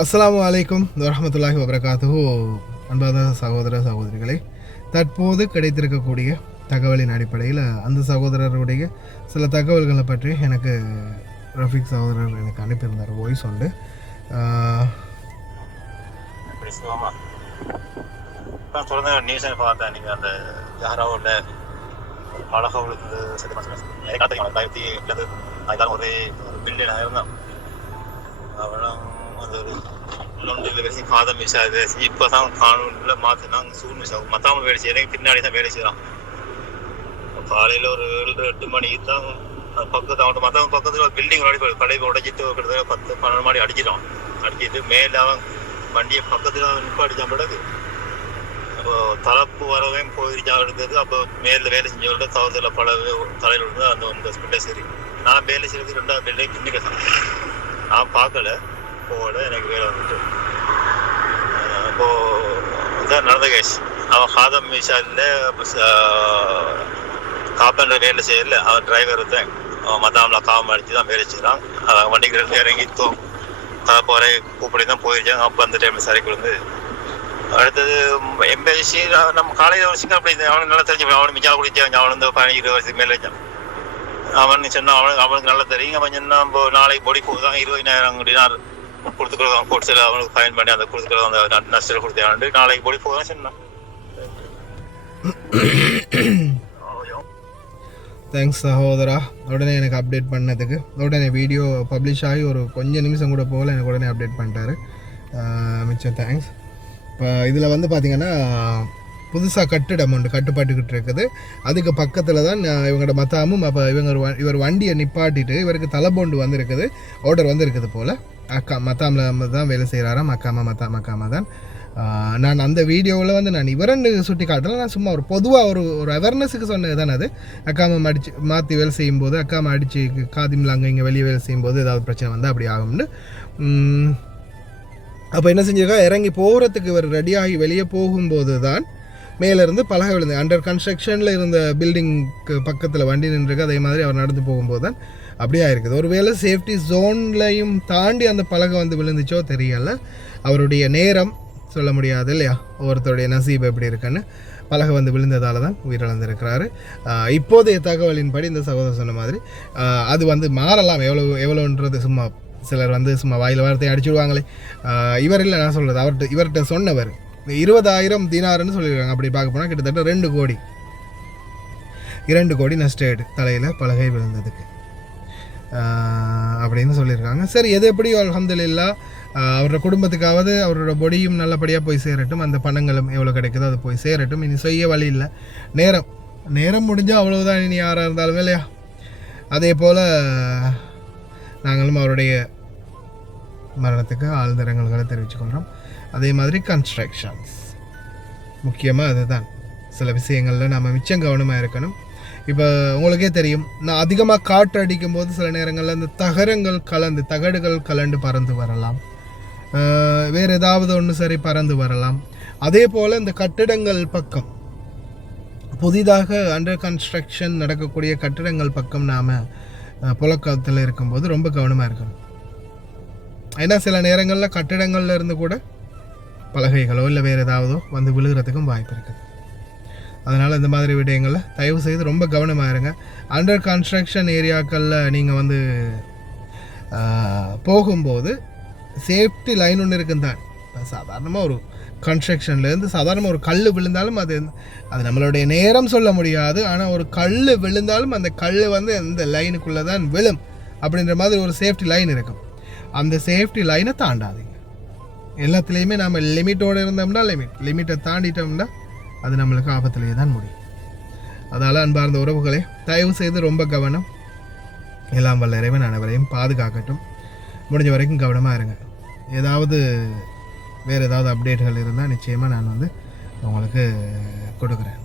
அஸ்ஸலாமு அலைக்கும் வரஹ்மத்துல்லாஹி வபரகாத்துஹு. அன்பான சகோதர சகோதரிகளே, தற்போது கிடைத்திருக்கக்கூடிய தகவலின் அடிப்படையில் அந்த சகோதரருடைய சில தகவல்களை பற்றி எனக்கு ரஃபீக் சகோதரர் எனக்கு அனுப்பியிருந்தார் வாய்ஸ் உண்டு. தொடர்ந்து நியூஸ் பார்த்தேன். நீங்கள் அந்த ஜஹராவோட அழகாக விழுந்து அதுதான் ஒரே பில்லியன் ஆயிருந்தான். அவனும் அந்த ஒரு லொண்டில் வேலை காதம் மிஸ் ஆகுது. இப்போ தான் காணொலியில் மாற்றினாங்க. சூழ் மிஸ் ஆகும். மற்றவங்க வேலை செய்யறேன், பின்னாடி தான் வேலை செய்யலாம். காலையில் ஒரு 7-8 மணிக்கு தான் பக்கத்து அவன் மற்றவங்க பக்கத்தில் பில்டிங் கடை உடைச்சிட்டு கிட்டத்தட்ட 10-12 மாடி அடிச்சிட்டான். அடிச்சிட்டு மேலே அவன் வண்டியை பக்கத்தில் நிற்ப அடித்தான். பிறகு அப்போ தலைப்பு வரவையும் போயிருச்சா இருந்தது. அப்போ மேலே வேலை செஞ்சவங்க தவறுதல பல தலையில் விழுந்து அந்த ஸ்பிட்டை சரி. நான் வேலை செய்யறது 2வது பில்டிங் பின்னுக்கு தான். நான் பார்க்கல, போகல, எனக்கு வேலை வந்துட்டு. அப்போது இதான் நடந்த கேஸ். அவன் ஹாதம் மிஷாலில் காப்பேண்டர் வேலை செய்யல. அவன் டிரைவர் தான். அவன் மத்தாமில் காம அடித்து தான் வேலை செய்கிறான். அவன் வண்டிக்கு இறங்கி தலைப்பு வரை கூப்பிடி தான் போயிருச்சாங்க. அப்போ அந்த டைமில் சரி விழுந்து அடுத்தது எம்பசி நம்ம காலையில் ஒரு சிங்கம் அப்படி அவனுக்கு நல்லா தெரிஞ்சு. அவனுக்கு மிச்சா குடிச்சான். அவன் வந்து 15-20 வருஷத்துக்கு மேலே வச்சான். அவன் சொன்னான் அவனுக்கு நல்லா தெரியும். அவன் சொன்னா நாளைக்கு பொடி கொடுத்தான் 20,000 டினார் கொடுத்துக்கலாம். கொடுத்து அவனுக்கு ஃபைன் பண்ணி அந்த கொடுத்துக்கலாம். அந்த நஷ்டம் கொடுத்தாண்டு நாளைக்கு பொடி போதான் சொன்னான். தேங்க்ஸ் சகோதரா, உடனே எனக்கு அப்டேட் பண்ணதுக்கு. உடனே வீடியோ பப்ளிஷ் ஆகி ஒரு கொஞ்சம் நிமிஷம் கூட போகல, எனக்கு உடனே அப்டேட் பண்ணிட்டாரு. மிச்சம் தேங்க்ஸ். இப்போ இதில் வந்து பார்த்திங்கன்னா புதுசாக கட்டிடம் ஒன்று கட்டுப்பாட்டுக்கிட்டு இருக்குது. அதுக்கு பக்கத்தில் தான் இவங்களோட மத்தாமும். அப்போ இவர் வண்டியை நிப்பாட்டிட்டு இவருக்கு தலைபோண்டு வந்திருக்குது, ஆர்டர் வந்திருக்குது போல். மத்தாமில் தான் வேலை செய்கிறாராம். மக்காமா தான். நான் அந்த வீடியோவில் வந்து நான் இவரண்டு சுட்டி காட்டல. நான் சும்மா ஒரு பொதுவாக ஒரு அவேர்னஸுக்கு சொன்னது தானே அது. அக்காமை மாற்றி வேலை செய்யும்போது அக்காமை அடித்து காதிமில் அங்கே இங்கே வெளியே வேலை செய்யும்போது ஏதாவது பிரச்சனை வந்தால் அப்படி ஆகும்னு. அப்போ என்ன செஞ்சிருக்கா, இறங்கி போகிறதுக்கு இவர் ரெடியாகி வெளியே போகும்போது தான் மேலேருந்து பலகை விழுந்து அண்டர் கன்ஸ்ட்ரக்ஷனில் இருந்த பில்டிங்க்கு பக்கத்தில் வண்டி நின்றுருக்கு. அதே மாதிரி அவர் நடந்து போகும்போது தான் அப்படியே இருக்குது. ஒருவேளை சேஃப்டி ஜோன்லையும் தாண்டி அந்த பலகை வந்து விழுந்துச்சோ தெரியலை. அவருடைய நேரம் சொல்ல முடியாது இல்லையா, ஒவ்வொருத்தருடைய நசீப் எப்படி இருக்குன்னு. பலகை வந்து விழுந்ததால் தான் உயிரிழந்திருக்கிறாரு. இப்போதைய தகவலின்படி இந்த சகோதரர் சொன்ன மாதிரி அது வந்து மாறலாம். எவ்வளோன்றது சும்மா சிலர் வந்து சும்மா வாயில் வார்த்தையை அடிச்சுடுவாங்களே. இவர் இல்லை, நான் சொல்கிறது இவர்கிட்ட சொன்னவர் 20,000 தினார்னு சொல்லியிருக்காங்க. அப்படி பார்க்க போனால் கிட்டத்தட்ட 2 கோடி நஷ்டேடு தலையில் பலகை விழுந்ததுக்கு அப்படின்னு சொல்லியிருக்காங்க. சரி, எது எப்படியோ அல்ஹம்துலில்லாஹ் அவரோட குடும்பத்துக்காவது அவரோட பொடியும் நல்லபடியாக போய் சேரட்டும். அந்த பணங்களும் எவ்வளோ கிடைக்குதோ அது போய் சேரட்டும். இனி செய்ய வழி இல்லை. நேரம் முடிஞ்சால் அவ்வளவுதான். இனி யாராக இருந்தாலும் இல்லையா. அதே போல் நாங்களும் அவருடைய மரணத்துக்கு ஆழ்ந்த இரங்கல்களை தெரிவித்துக்கொள்கிறோம். அதே மாதிரி கன்ஸ்ட்ரக்ஷன்ஸ் முக்கியமாக அதுதான். சில விஷயங்களில் நம்ம மிச்சம் கவனமாக இருக்கணும். இப்போ உங்களுக்கே தெரியும், நான் அதிகமாக காற்று அடிக்கும் போது சில நேரங்களில் இந்த தகடுகள் கலண்டு பறந்து வரலாம். வேறு ஏதாவது ஒன்று சரி பறந்து வரலாம். அதே போல் இந்த கட்டிடங்கள் பக்கம், புதிதாக அண்டர் கன்ஸ்ட்ரக்ஷன் நடக்கக்கூடிய கட்டிடங்கள் பக்கம் நாம் புழக்கத்தில் இருக்கும்போது ரொம்ப கவனமாக இருக்கணும். ஏன்னா சில நேரங்களில் கட்டிடங்களில் இருந்து கூட பலகைகளோ இல்லை வேறு ஏதாவதோ வந்து விழுகிறதுக்கும் வாய்ப்பு இருக்குது. அதனால் இந்த மாதிரி விடயங்களில் தயவு செய்து ரொம்ப கவனமாக இருங்க. அண்டர் கன்ஸ்ட்ரக்ஷன் ஏரியாக்களில் நீங்கள் வந்து போகும்போது சேஃப்டி லைன் ஒன்று இருக்குன்னு தான். இப்போ சாதாரணமாக ஒரு கன்ஸ்ட்ரக்ஷன்லேருந்து சாதாரணமாக ஒரு கல் விழுந்தாலும் அது நம்மளுடைய நேரம் சொல்ல முடியாது. ஆனால் ஒரு கல் விழுந்தாலும் அந்த கல் வந்து எந்த லைனுக்குள்ளே தான் விழும் அப்படின்ற மாதிரி ஒரு சேஃப்டி லைன் இருக்கும். அந்த சேஃப்டி லைனை தாண்டாதீங்க. எல்லாத்துலேயுமே நம்ம லிமிட்டோடு இருந்தோம்னா லிமிட்டை தாண்டிட்டோம்னா அது நம்மளுக்கு ஆபத்திலேயே தான் முடியும். அதனால் அன்பார்ந்த உறவுகளே, தயவு செய்து ரொம்ப கவனம். எல்லாம் வல்ல இறைவன் அனைவரையும் பாதுகாக்கட்டும். முடிஞ்ச வரைக்கும் கவனமாக இருங்க. வேறு ஏதாவது அப்டேட்கள் இருந்தால் நிச்சயமாக நான் வந்து உங்களுக்கு கொடுக்குறேன்.